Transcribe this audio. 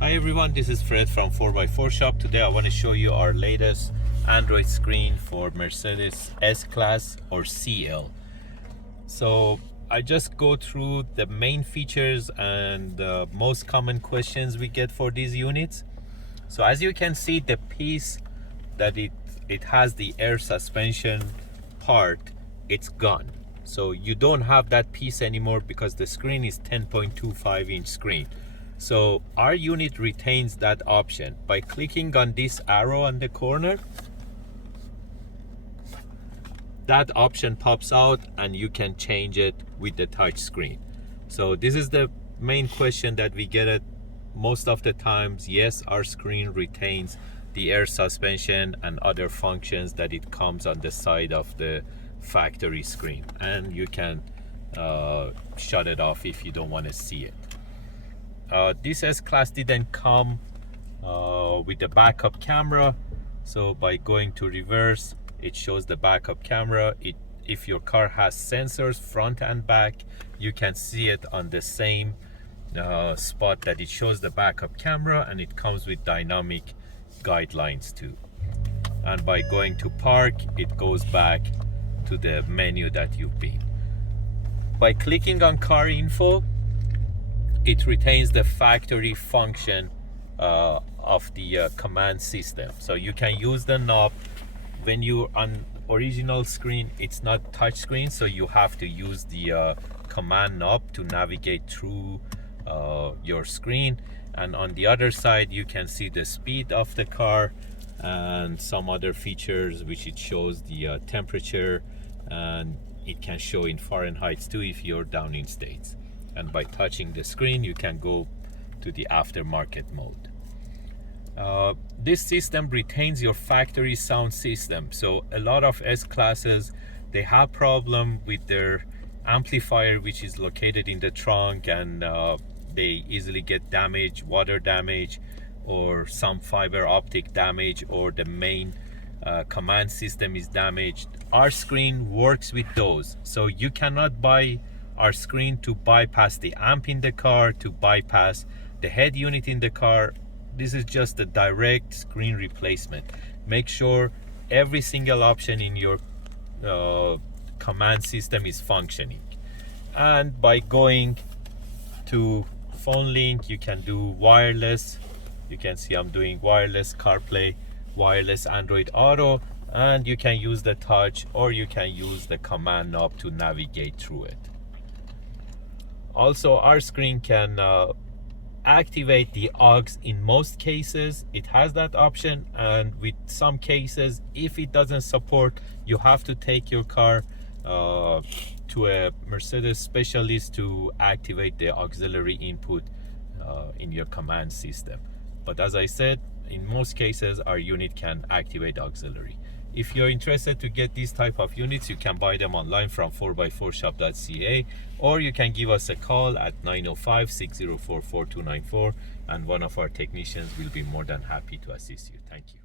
Hi everyone, this is Fred from 4x4Shop. Today I want to show you our latest Android screen for Mercedes S-Class or CL. So I just go through the main features and the most common questions we get for these units. So as you can see, the piece that it has the air suspension part, it's gone. So you don't have that piece anymore because the screen is 10.25 inch screen. So our unit retains that option by clicking on this arrow on the corner. That option pops out and you can change it with the touch screen. So this is the main question that we get at most of the times. Yes, our screen retains the air suspension and other functions that it comes on the side of the factory screen, and you can shut it off if you don't want to see it. This S-Class didn't come with the backup camera, so by going to reverse, it shows the backup camera. If your car has sensors front and back, you can see it on the same spot that it shows the backup camera, and it comes with dynamic guidelines too. And by going to park, it goes back to the menu that you've been. By clicking on car info, it retains the factory function of the command system. So you can use the knob. When you're on original screen, it's not touch screen, so you have to use the command knob to navigate through your screen. And on the other side, you can see the speed of the car and some other features, which it shows the temperature, and it can show in Fahrenheit too if you're down in states. And by touching the screen, you can go to the aftermarket mode. This system retains your factory sound system. So a lot of S-Classes, they have problem with their amplifier, which is located in the trunk, and they easily get damage, water damage, or some fiber optic damage, or the main command system is damaged. Our screen works with those. So you cannot buy our screen to bypass the amp in the car, to bypass the head unit in the car. This is just a direct screen replacement. Make sure every single option in your command system is functioning. And by going to phone link, you can do wireless. You can see I'm doing wireless CarPlay, wireless Android Auto, and you can use the touch, or you can use the command knob to navigate through it. Also, our screen can activate the aux in most cases. It has that option, and with some cases, if it doesn't support, you have to take your car to a Mercedes specialist to activate the auxiliary input in your command system. But as I said, in most cases, our unit can activate auxiliary. If you're interested to get these type of units, you can buy them online from 4x4Shop.ca, or you can give us a call at 905-604-4294, and one of our technicians will be more than happy to assist you. Thank you.